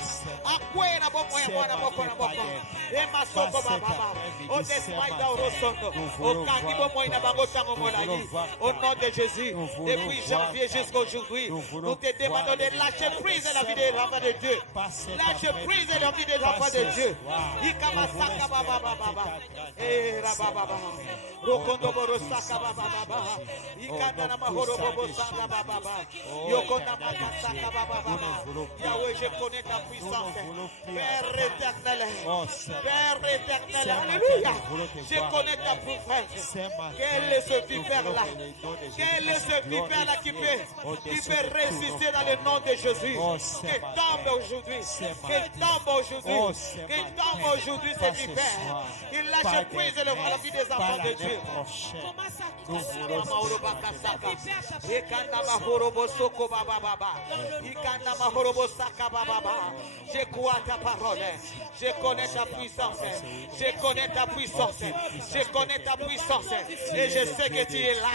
akwena bomo ya mwana boko na boko, emasoko baba, o desmaida orosondo, o kandi bomo ina bango tango molayi, au nom de Jésus, depuis janvier jusqu'aujourd'hui, nous te demandons de lâcher prise de la vie des enfants de Dieu, lâcher prise de la vie des enfants de Dieu, ikamasaka baba baba. Eh rababa rokondo borosaka baba ikanda na mahoro bobo sanga baba yokonda makasaka baba. Yahweh, je connais ta puissance, Père éternel, Père éternel, alléluia. Je connais ta puissance. Quel est ce vipère là? Quel est ce vipère là qui peut résister dans le nom de Jésus? Que tombe aujourd'hui, que tombe aujourd'hui, que tombe aujourd'hui ce vipère. Il lâche prise de la vie des enfants de Dieu. Je crois ta parole. Je connais ta puissance. Je connais ta puissance. Je connais ta puissance. Et je sais que tu es là.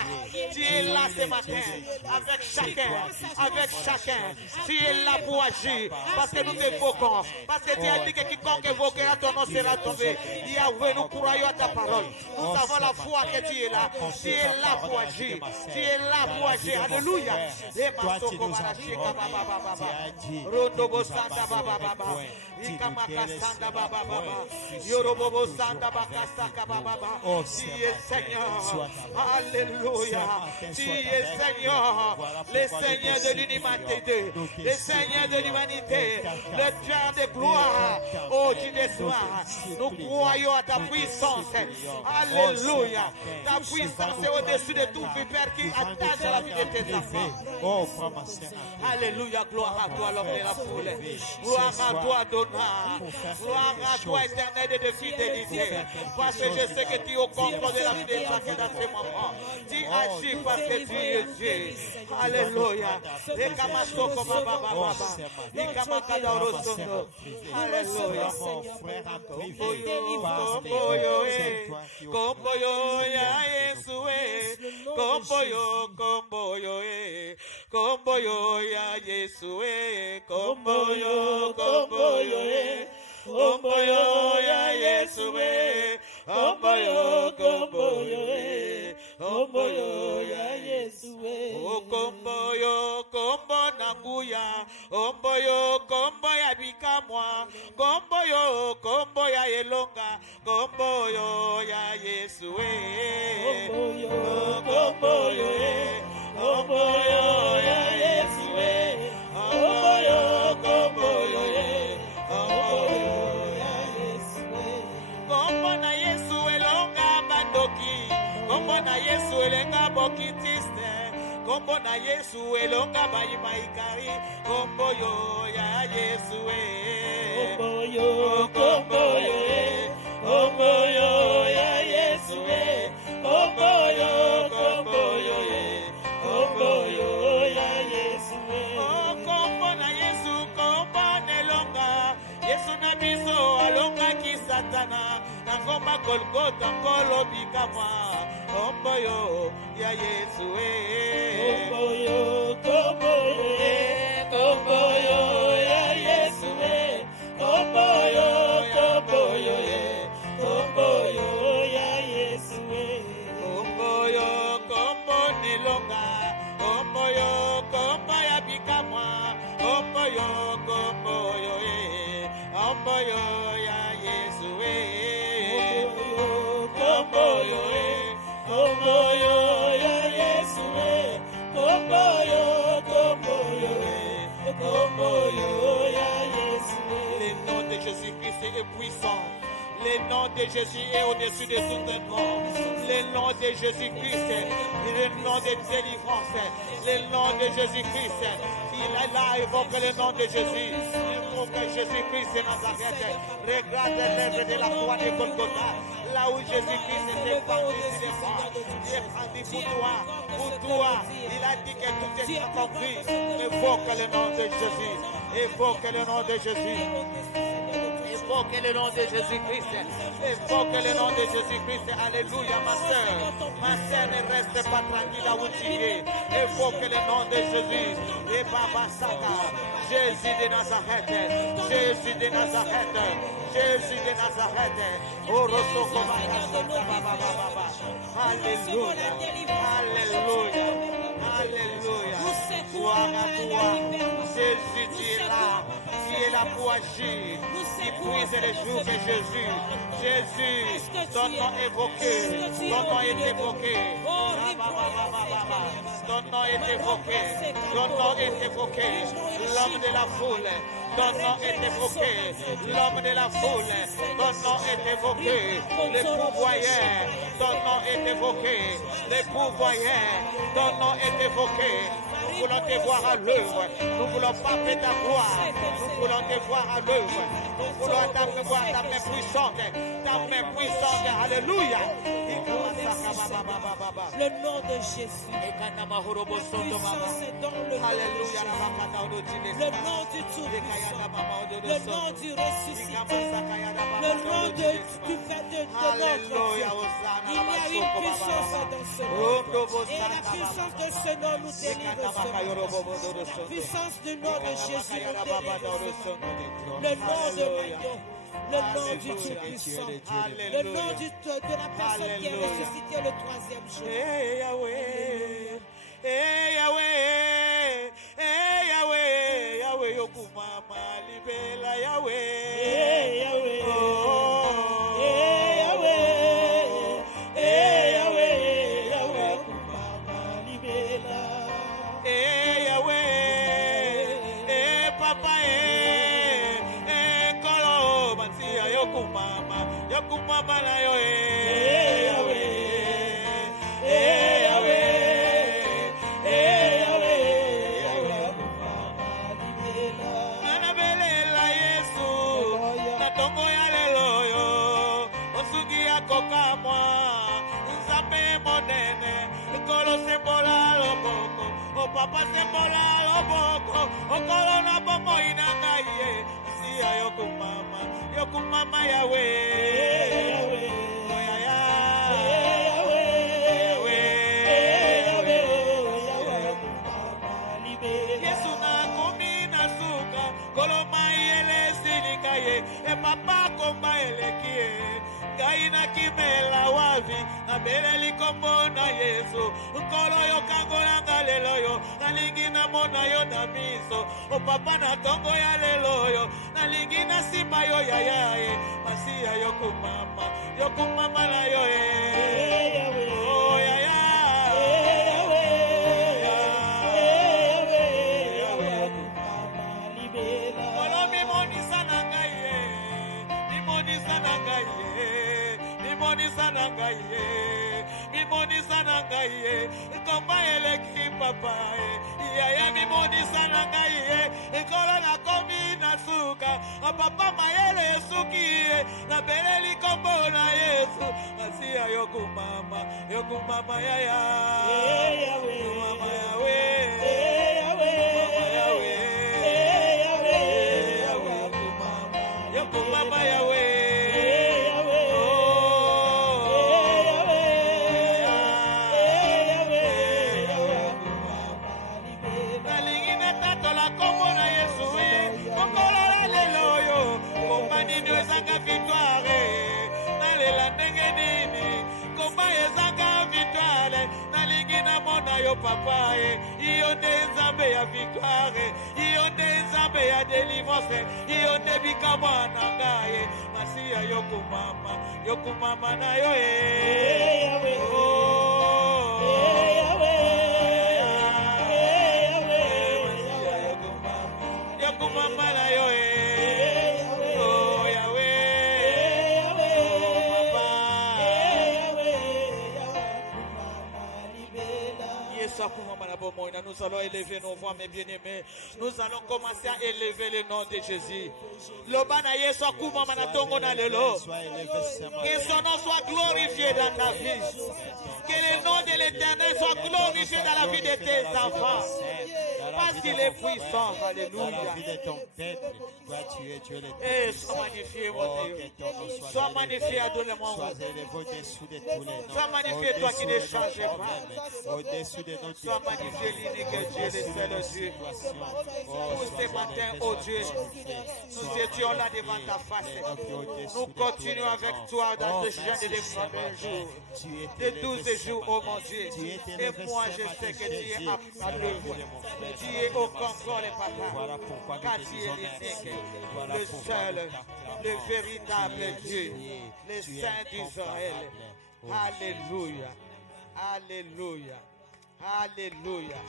Tu es là ce matin. Avec chacun. Avec chacun. Tu es là pour agir. Parce que nous t'évoquons. Parce que tu as dit que quiconque évoquera ton nom sera tombé. Yahweh, nous croyons à ta parole. Nous avons la foi que tu es là. Tu es là pour agir. Tu es là pour agir. Alléluia. Toi, tu nous as dit, Rodobo Santa Baba Baba. Ikamaka Santa Baba Baba. Yorobobo Santa Bakasaka Baba Baba. Tu es Seigneur. Alléluia. Tu es Seigneur. Le Seigneur de l'humanité. Le Seigneur de l'humanité. Le Dieu de gloire. Oh, tu es soir. Nous croyons à ta puissance. Alléluia. Ta puissance est au-dessus de tout vipère qui attache la vie de tes enfants. Oh, prends ma sœur. Alléluia, gloire à toi, l'homme de la foule. Gloire à toi, Donna. Gloire à toi, éternel de fidélité. Parce que je sais que tu es au contrôle de la vie de chacun dans ce moment. Tu agis parce que tu es Dieu. Alléluia. Alléluia. Komboyo ya Yesu komboyo komboyo komboyo ya Yesu komboyo komboyo komboyo ya Yesu komboyo komboyo komboyo ya Yesu komboyo kombo nanguya komboyo kombo ya bikamwa komboyo kombo ya elonga komboyo ya Yesu komboyo komboyo komboyo ya Yesu komboyo komboyo komboyo ya Yesu kombo na Yesu elonga bandoki kombo na Yesu elenga bokitiste kombo na Yesu elonga bayimaikari komboyo ya Yesu komboyo komboyo komboyo ya Yesu komboyo komboyo komboyo ya Yesu kombo na Yesu kombo nelonga Yesu na biso alonga ki satana na ngomba Golgotha nkolo bikamwa komboyo ya Yesu komboyo komboyo komboyo ya Yesu komboyo komboyo komboyo ya Yesu komboyo kombo nelonga komboyo kombo ya bikamwa komboyo komboyo komboyo ya Yesu komboyo komboyo ya Yesu komboyo komboyo komboyo ya Yesu. Le nom de Jésus-Christ est puissant. Le nom de Jésus est au-dessus de tout nom. Le nom de Jésus-Christ, le nom de délivrance. Le nom de Jésus-Christ, il est là, évoque le nom de Jésus. Évoque Jésus-Christ de Nazareth. Regarde l'œuvre de la croix de Golgotha. Là où Jésus-Christ était pendu sur les croix. Il est pendu pour toi. Pour toi. Il a dit que tout est accompli. Évoque le nom de Jésus. Évoque le nom de Jésus. Évoque le nom de Jésus-Christ. Évoque le nom de Jésus-Christ. Alléluia, ma soeur. Ma soeur, ne reste pas tranquille là où tu es. Évoque le nom de Jésus. Et Baba Saka. Jésus de Nazareth. Jésus de Nazareth. Jésus de Nazareth. Oh, Rosoko Baba. Alléluia. Alléluia. Alléluia. Gloire à toi. Jésus, tu es là. Tu es là pour agir. Tu puises les jours de Jésus. Jésus, ton nom évoqué. Ton nom est évoqué. Ton nom est évoqué. Ton nom est évoqué. L'homme de la foule. Ton nom est évoqué. L'homme de la foule. Ton nom est évoqué. Le pourvoyeur. Ton nom est évoqué. Le pourvoyeur. Ton nom est évoqué. Nous voulons te voir à l'œuvre. Nous voulons pas faire ta gloire. Nous voulons te voir à l'œuvre. Nous voulons voir ta main puissante. Ta main puissante. Alléluia. Le nom de Jésus. Puissance est dans le nom de Jésus. Le nom du Tout-Puissant. Le nom du ressuscité. Le nom du fait de notre Dieu. Il y a une puissance dans ce nom. Et la puissance de ce nom nous délivre. La puissance du nom de Jésus nous délivre. Le nom de l'agneau. Le nom du Dieu puissant. Le nom de la personne qui est ressuscitée le troisième jour. Hey Yahweh, hey Yahweh, hey Yahweh, Yahweh yokumama libela Yahweh, Hey Yahweh, oh, hey Yahweh, hey Yahweh, Yahweh kumama libela. hey Yahweh, hey Papa, hey Kolo Matia yokumama na yo, hey Yahweh, hey Yahweh, hey Yahweh, Yahweh kumama libela. Anabelela Yesu, na tongo ya lelo yo, osugi akokamwa, nzambe monene, kolo sembola loboko, o papa sembola loboko, o kolo na bomo inangaye, isi yokumama Yahweh, Yahweh, Yesu na kumi na suka, koloma yele sinikaye, e papa komba elekie, gaina kimela wavi, na bele likombo na Yesu, nkolo yo kangola ngalelo yo, na lingi na mona yo na miso, o papa na tongo ya lelo yo, na lingi na sima yo ya ye, masia yokumama na yo oh ya ya. Sanangaye, komba eleki papa, yaya mimoni sanangaye, kola na komi na suka, papa mayele suki, na beleli kombo na Yesu, asia yokumama yaya, mama Yahweh, yokumama Yahweh. Yo papa, ionde nzambe ya victoire, ionde nzambe ya délivrance, ionde bikama na ngai, masia yokumama na yo Yahweh, yokumama na yo oh Yahweh, nous allons élever nos voix, mes bien-aimés. Nous allons commencer à élever le nom de Jésus. Que son nom soit glorifié dans ta vie. Que le nom de l'Éternel soit glorifié dans la vie de tes enfants. Parce qu'il est puissant. Alléluia. Et sois magnifié, mon Dieu. Sois magnifié, adore-moi. Sois magnifié, toi qui ne changes pas. Sois magnifié, l'unique Dieu, le seul Dieu. Pour ce matin, oh Dieu, nous étions là devant ta face. Nous continuons avec toi dans ce jeûne de premier jour, de 12 jours, oh mon Dieu. Et moi, je sais que tu es à l'œuvre. Tu es au contrôle, papa. Car tu es l'unique, le seul, le véritable Dieu, le Saint d'Israël. Alléluia. Alléluia. Alléluia.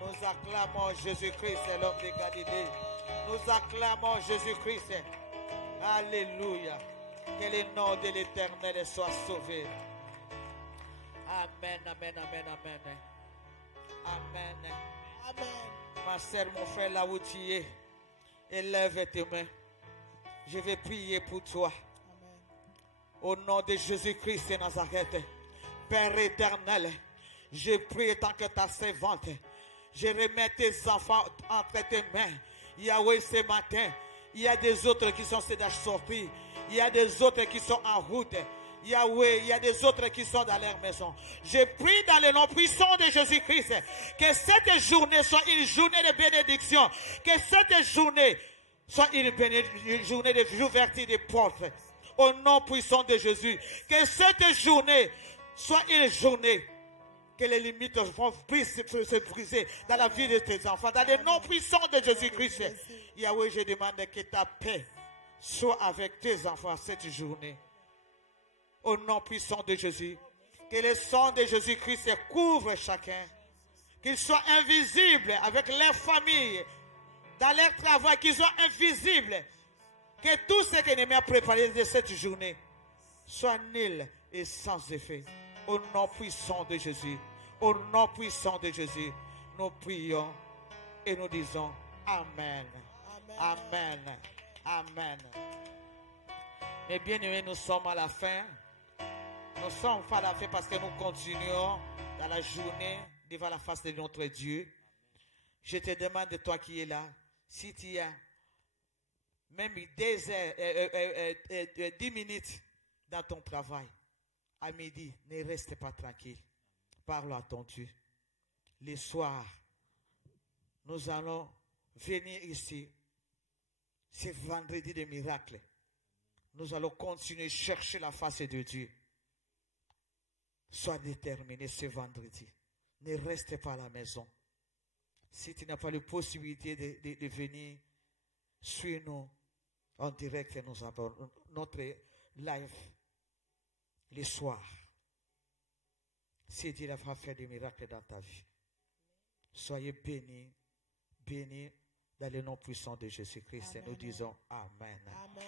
Nous acclamons Jésus-Christ, l'homme de Galilée. Nous acclamons Jésus-Christ. Alléluia. Que le nom de l'Éternel soit sauvé. Amen, amen, amen, amen. Amen. Amen. Ma sœur, mon frère, là où tu es, élève tes mains. Je vais prier pour toi. Amen. Au nom de Jésus-Christ de Nazareth, Père éternel, je prie tant que ta servante, je remets tes enfants entre tes mains. Yahweh, ce matin, il y a des autres qui sont déjà sortis. Il y a des autres qui sont en route. Yahweh, il y a des autres qui sont dans leur maison. Je prie dans le nom puissant de Jésus-Christ que cette journée soit une journée de bénédiction. Que cette journée soit une journée d'ouverture des portes. Au nom puissant de Jésus. Que cette journée soit une journée que les limites vont se briser dans la vie de tes enfants. Dans le nom puissant de Jésus-Christ. Yahweh, je demande que ta paix soit avec tes enfants cette journée. Au nom puissant de Jésus. Que le sang de Jésus-Christ couvre chacun. Qu'ils soient invisibles avec leur famille. Dans leur travail, qu'ils soient invisibles. Que tout ce que l'ennemi a préparé de cette journée soit nul et sans effet. Au nom puissant de Jésus. Au nom puissant de Jésus. Nous prions et nous disons Amen. Amen. Amen. Mais bien aimés, nous sommes à la fin. Nous sommes pas à la fin parce que nous continuons dans la journée devant la face de notre Dieu. Je te demande de toi qui es là, si tu as même 10 minutes dans ton travail, à midi, ne reste pas tranquille. Parle à ton Dieu. Le soir, nous allons venir ici. C'est vendredi de miracles. Nous allons continuer à chercher la face de Dieu. Sois déterminé ce vendredi. Ne reste pas à la maison. Si tu n'as pas la possibilité de venir, suis-nous en direct. Nous avons notre live le soir. Si Dieu va faire des miracles dans ta vie, soyez bénis, bénis dans le nom puissant de Jésus-Christ. Nous disons Amen. Amen.